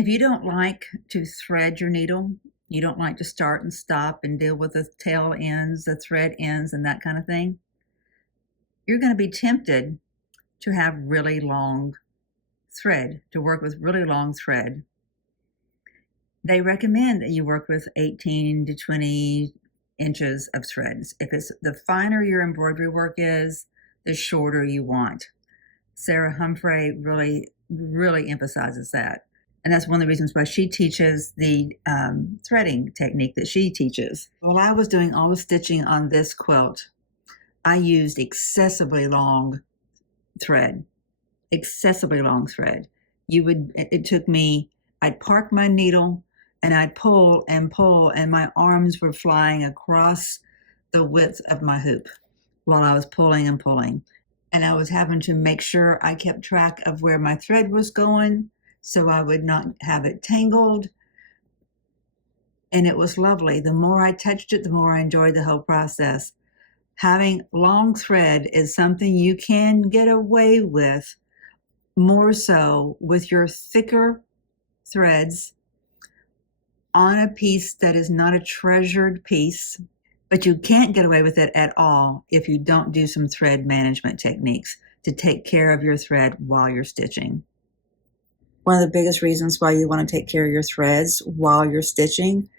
If you don't like to thread your needle, you don't like to start and stop and deal with the tail ends, the thread ends, and that kind of thing, you're going to be tempted to have really long thread, to work with really long thread. They recommend that you work with 18 to 20 inches of threads. If it's the finer your embroidery work is, the shorter you want. Sarah Humphrey really emphasizes that. And that's one of the reasons why she teaches the threading technique that she teaches. While I was doing all the stitching on this quilt, I used excessively long thread. Excessively long thread. It took me, I'd park my needle and I'd pull and pull, and my arms were flying across the width of my hoop while I was pulling and pulling. And I was having to make sure I kept track of where my thread was going so I would not have it tangled. And it was lovely. The more I touched it, the more I enjoyed the whole process. Having long thread is something you can get away with more so with your thicker threads on a piece that is not a treasured piece, but you can't get away with it at all if you don't do some thread management techniques to take care of your thread while you're stitching. One of the biggest reasons why you want to take care of your threads while you're stitching,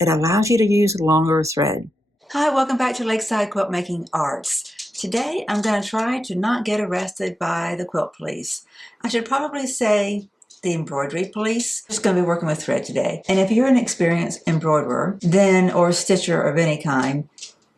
it allows you to use longer thread. Hi, welcome back to Lakeside Quilt Making Arts. Today I'm going to try to not get arrested by the quilt police. I should probably say the embroidery police. I'm just going to be working with thread today. And if you're an experienced embroiderer or stitcher of any kind,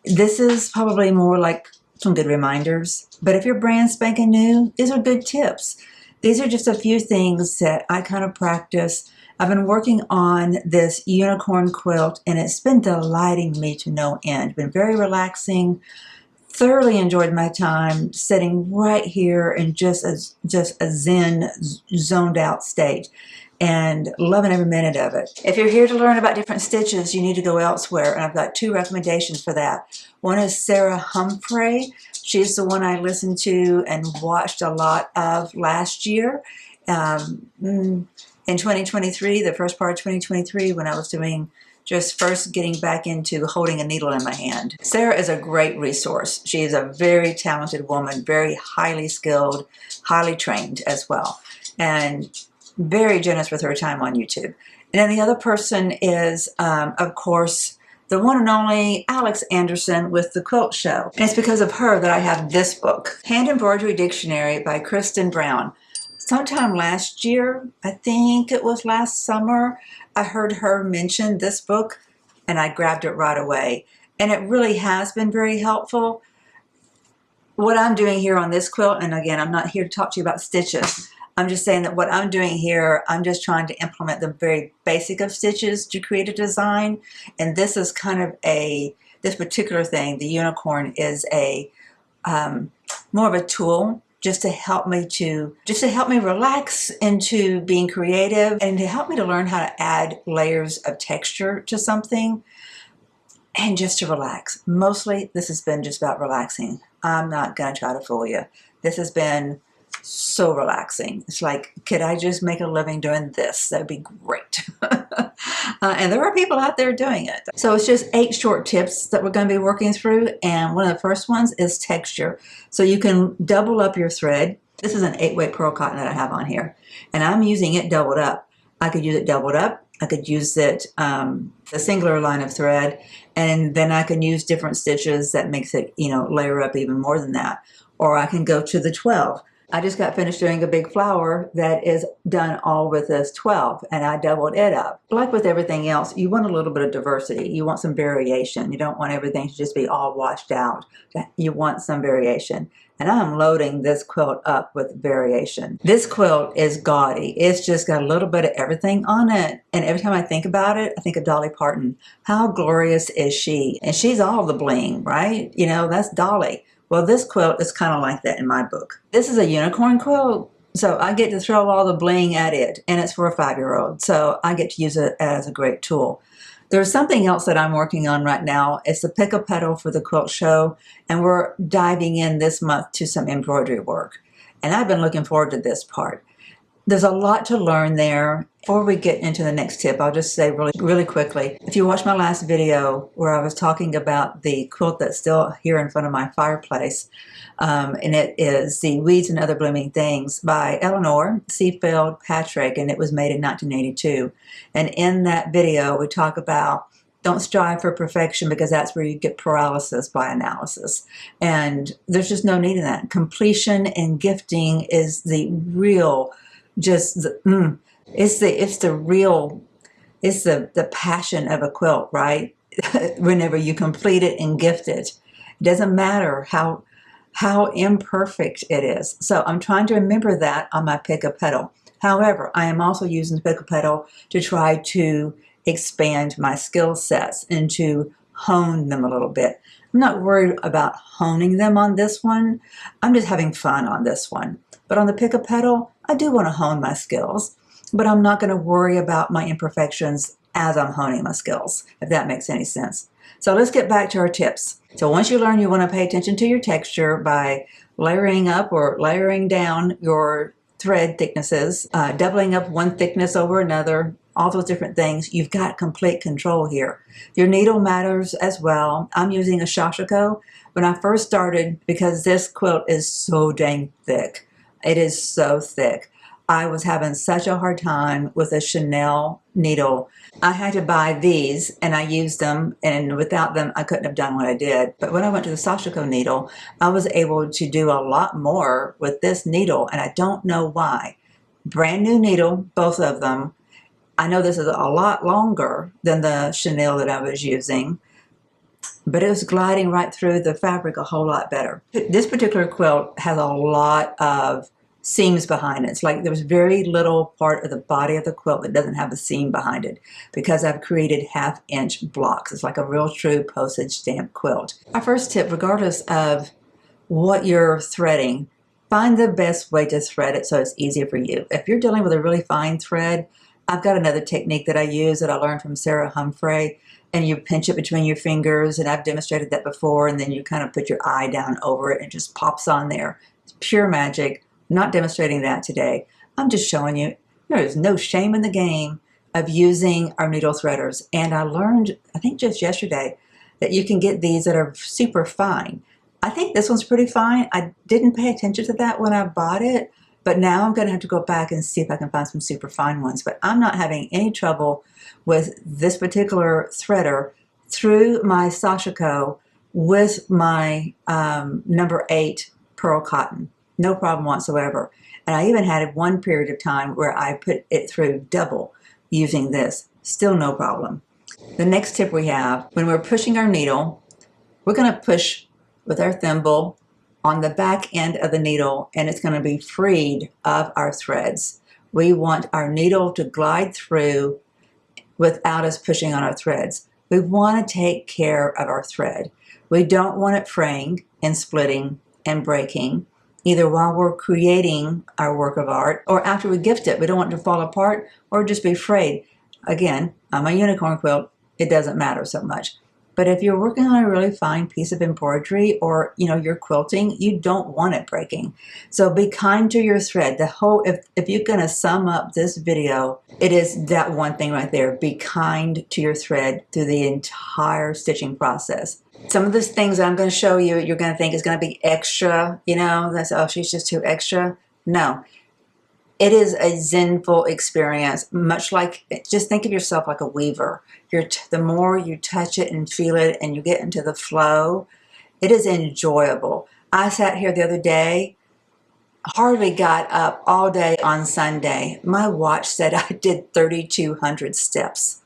this is probably more like some good reminders. But if you're brand spanking new, these are good tips. These are just a few things that I kind of practice. I've been working on this unicorn quilt and it's been delighting me to no end. It's been very relaxing. Thoroughly enjoyed my time sitting right here in just a zen, zoned out state and loving every minute of it. If you're here to learn about different stitches, you need to go elsewhere, and I've got two recommendations for that. One is Sarah Humphrey. She's the one I listened to and watched a lot of last year. In 2023, the first part of 2023, when I was just first getting back into holding a needle in my hand. Sarah is a great resource. She is a very talented woman, very highly skilled, highly trained as well, and very generous with her time on YouTube. And then the other person is, of course, the one and only Alex Anderson with the Quilt Show. And it's because of her that I have this book, Hand Embroidery Dictionary by Kristen Brown. Sometime last year, I think it was last summer, I heard her mention this book and I grabbed it right away. And it really has been very helpful. What I'm doing here on this quilt, and again, I'm not here to talk to you about stitches. I'm just saying that what I'm doing here, I'm just trying to implement the very basic of stitches to create a design. And this is kind of this particular thing, the unicorn, is more of a tool just to help me relax into being creative and to help me to learn how to add layers of texture to something and just to relax. Mostly this has been just about relaxing. I'm not going to try to fool you. This has been so relaxing. It's like, could I just make a living doing this? That'd be great. And there are people out there doing it. So it's just 8 short tips that we're going to be working through. And one of the first ones is texture. So you can double up your thread. This is an 8-weight pearl cotton that I have on here. And I'm using it doubled up. I could use it doubled up. I could use it the singular line of thread. And then I can use different stitches that makes it, layer up even more than that. Or I can go to the 12. I just got finished doing a big flower that is done all with this 12, and I doubled it up. Like with everything else, you want a little bit of diversity. You want some variation. You don't want everything to just be all washed out. You want some variation. And I'm loading this quilt up with variation. This quilt is gaudy. It's just got a little bit of everything on it. And every time I think about it, I think of Dolly Parton. How glorious is she? And she's all the bling, right? That's Dolly. Well, this quilt is kind of like that in my book. This is a unicorn quilt, so I get to throw all the bling at it, and it's for a 5-year-old, so I get to use it as a great tool. There's something else that I'm working on right now. It's the pick a petal for the quilt show, and we're diving in this month to some embroidery work. And I've been looking forward to this part. There's a lot to learn there. Before we get into the next tip, I'll just say really quickly, if you watched my last video where I was talking about the quilt that's still here in front of my fireplace, and it is The Weeds and Other Blooming Things by Eleanor Seafield Patrick, and it was made in 1982. And in that video, we talk about don't strive for perfection, because that's where you get paralysis by analysis. And there's just no need in that. Completion and gifting is the real, it's the passion of a quilt, right? Whenever you complete it and gift it, it doesn't matter how imperfect it is. So I'm trying to remember that on my pick a petal. However, I am also using the pick a petal to try to expand my skill sets and to hone them a little bit. I'm not worried about honing them on this one. I'm just having fun on this one. But on the pick a petal, I do want to hone my skills, but I'm not going to worry about my imperfections as I'm honing my skills, if that makes any sense. So let's get back to our tips. So once you learn, you want to pay attention to your texture by layering up or layering down your thread thicknesses, doubling up one thickness over another, all those different things. You've got complete control here. Your needle matters as well. I'm using a Shashiko. When I first started, because this quilt is so dang thick, it is so thick, I was having such a hard time with a Chanel needle. I had to buy these and I used them, and without them I couldn't have done what I did. But when I went to the Sashiko needle, I was able to do a lot more with this needle, and I don't know why. Brand new needle, both of them. I know this is a lot longer than the Chanel that I was using, but it was gliding right through the fabric a whole lot better. This particular quilt has a lot of seams behind it. It's like there's very little part of the body of the quilt that doesn't have a seam behind it, because I've created 1/2-inch blocks. It's like a real true postage stamp quilt. Our first tip, regardless of what you're threading, find the best way to thread it so it's easier for you. If you're dealing with a really fine thread, I've got another technique that I use that I learned from Sarah Humphrey, and you pinch it between your fingers, and I've demonstrated that before, and then you kind of put your eye down over it and it just pops on there. It's pure magic. I'm not demonstrating that today. I'm just showing you there is no shame in the game of using our needle threaders. And I learned, I think just yesterday, that you can get these that are super fine. I think this one's pretty fine. I didn't pay attention to that when I bought it, but now I'm going to have to go back and see if I can find some super fine ones. But I'm not having any trouble with this particular threader through my Sashiko with my number 8 pearl cotton. No problem whatsoever. And I even had one period of time where I put it through double using this. Still no problem. The next tip we have, when we're pushing our needle, we're going to push with our thimble on the back end of the needle, and it's going to be freed of our threads. We want our needle to glide through without us pushing on our threads. We want to take care of our thread. We don't want it fraying and splitting and breaking, either while we're creating our work of art or after we gift it. We don't want it to fall apart or just be frayed. Again, on my unicorn quilt, it doesn't matter so much. But if you're working on a really fine piece of embroidery, or you're quilting, you don't want it breaking. So be kind to your thread. If you're going to sum up this video, it is that one thing right there. Be kind to your thread through the entire stitching process. Some of the things I'm going to show you, you're going to think is going to be extra. That's, oh, she's just too extra. No. It is a zenful experience, much like, just think of yourself like a weaver. The more you touch it and feel it and you get into the flow, it is enjoyable. I sat here the other day, hardly got up all day on Sunday. My watch said I did 3,200 steps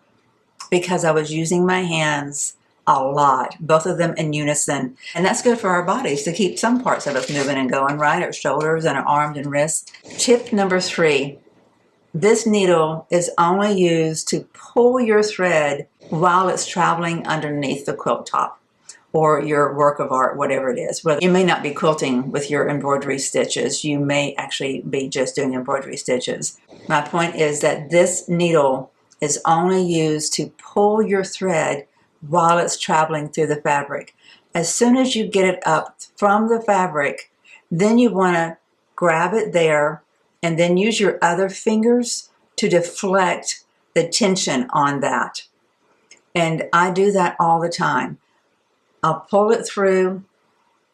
because I was using my hands a lot, both of them in unison. And that's good for our bodies to keep some parts of us moving and going, right? Our shoulders and our arms and wrists. Tip number 3, this needle is only used to pull your thread while it's traveling underneath the quilt top or your work of art, whatever it is. Whether you may not be quilting with your embroidery stitches, you may actually be just doing embroidery stitches. My point is that this needle is only used to pull your thread while it's traveling through the fabric. As soon as you get it up from the fabric, then you want to grab it there and then use your other fingers to deflect the tension on that. And I do that all the time. I'll pull it through,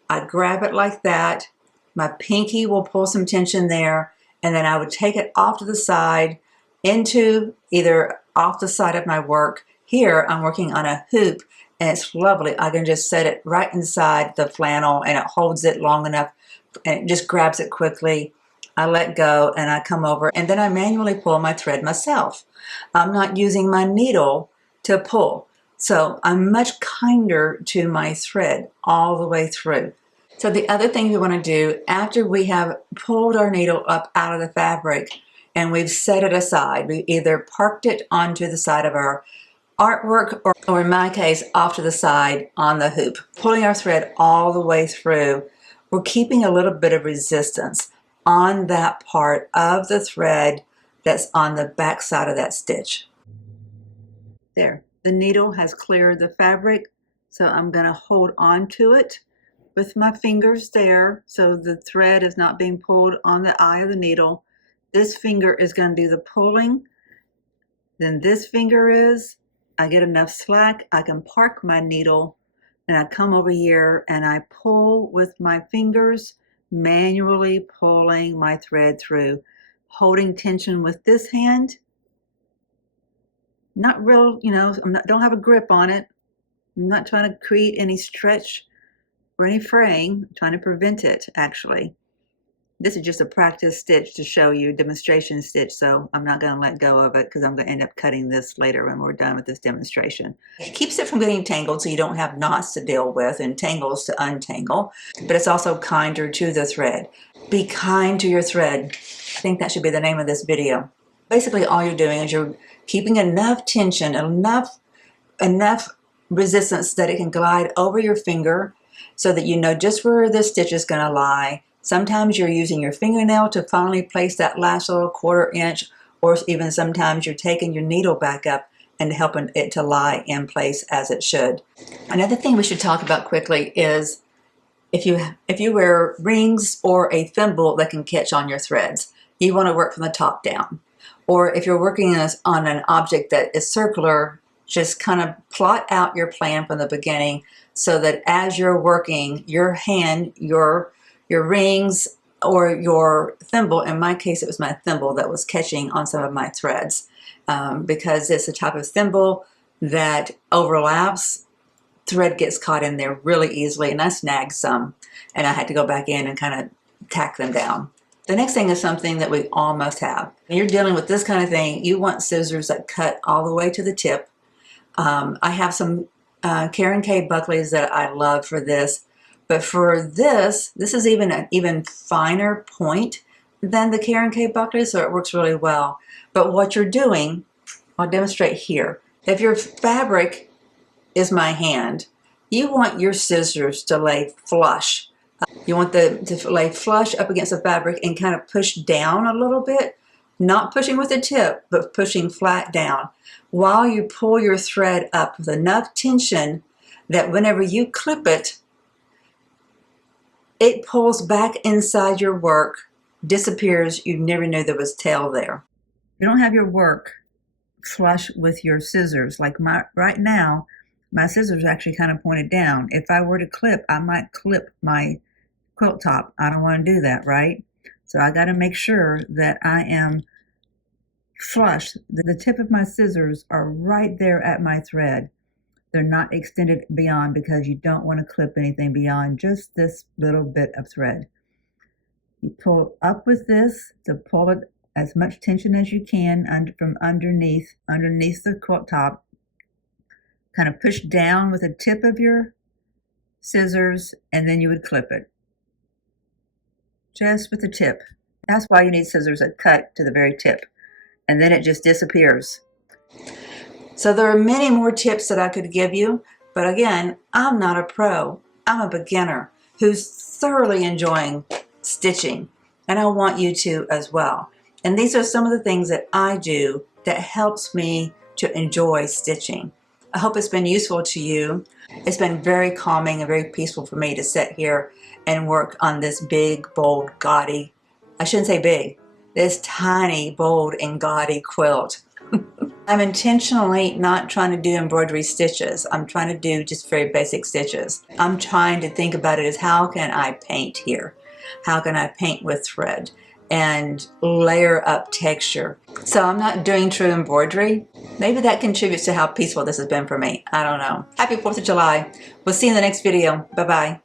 I grab it like that, my pinky will pull some tension there, and then I would take it off to the side into either off the side of my work. Here I'm working on a hoop, and it's lovely. I can just set it right inside the flannel and it holds it long enough and it just grabs it quickly. I let go and I come over and then I manually pull my thread myself. I'm not using my needle to pull. So I'm much kinder to my thread all the way through. So the other thing we want to do after we have pulled our needle up out of the fabric and we've set it aside, we either parked it onto the side of our artwork or in my case off to the side on the hoop, pulling our thread all the way through, we're keeping a little bit of resistance on that part of the thread that's on the back side of that stitch. There, the needle has cleared the fabric, so I'm going to hold on to it with my fingers there so the thread is not being pulled on the eye of the needle. This finger is going to do the pulling, then this finger is. I get enough slack, I can park my needle, and I come over here and I pull with my fingers, manually pulling my thread through, holding tension with this hand. Not real, don't have a grip on it. I'm not trying to create any stretch or any fraying. I'm trying to prevent it, actually. This is just a practice stitch to show you, demonstration stitch, so I'm not going to let go of it because I'm going to end up cutting this later when we're done with this demonstration. It keeps it from getting tangled so you don't have knots to deal with and tangles to untangle, but it's also kinder to the thread. Be kind to your thread. I think that should be the name of this video. Basically all you're doing is you're keeping enough tension, enough resistance that it can glide over your finger so that you know just where the stitch is going to lie. Sometimes you're using your fingernail to finally place that last little 1/4 inch, or even sometimes you're taking your needle back up and helping it to lie in place as it should. Another thing we should talk about quickly is if you wear rings or a thimble that can catch on your threads, you want to work from the top down. Or if you're working on an object that is circular, just kind of plot out your plan from the beginning so that as you're working, your hand, your rings or your thimble, in my case it was my thimble that was catching on some of my threads because it's a type of thimble that overlaps, thread gets caught in there really easily and I snagged some and I had to go back in and kind of tack them down. The next thing is something that we all must have. When you're dealing with this kind of thing, you want scissors that cut all the way to the tip. I have some Karen K Buckley's that I love for this. But for this is even an even finer point than the Karen K Buckley, so it works really well. But what you're doing, I'll demonstrate here. If your fabric is my hand, you want your scissors to lay flush. You want to lay flush up against the fabric and kind of push down a little bit, not pushing with the tip, but pushing flat down while you pull your thread up with enough tension that whenever you clip it, it pulls back inside your work, disappears, you never knew there was tail there. You don't have your work flush with your scissors. Like right now, my scissors are actually kind of pointed down. If I were to clip, I might clip my quilt top. I don't want to do that, right? So I got to make sure that I am flush. The tip of my scissors are right there at my thread. They're not extended beyond because you don't want to clip anything beyond just this little bit of thread. You pull up with this to pull it as much tension as you can from underneath the quilt top. Kind of push down with the tip of your scissors and then you would clip it. Just with the tip. That's why you need scissors that cut to the very tip. And then it just disappears. So there are many more tips that I could give you, but again, I'm not a pro. I'm a beginner who's thoroughly enjoying stitching, and I want you to as well. And these are some of the things that I do that helps me to enjoy stitching. I hope it's been useful to you. It's been very calming and very peaceful for me to sit here and work on this big, bold, gaudy, I shouldn't say big, this tiny, bold, and gaudy quilt. I'm intentionally not trying to do embroidery stitches. I'm trying to do just very basic stitches. I'm trying to think about it as, how can I paint here? How can I paint with thread and layer up texture? So I'm not doing true embroidery. Maybe that contributes to how peaceful this has been for me. I don't know. Happy 4th of July. We'll see you in the next video. Bye-bye.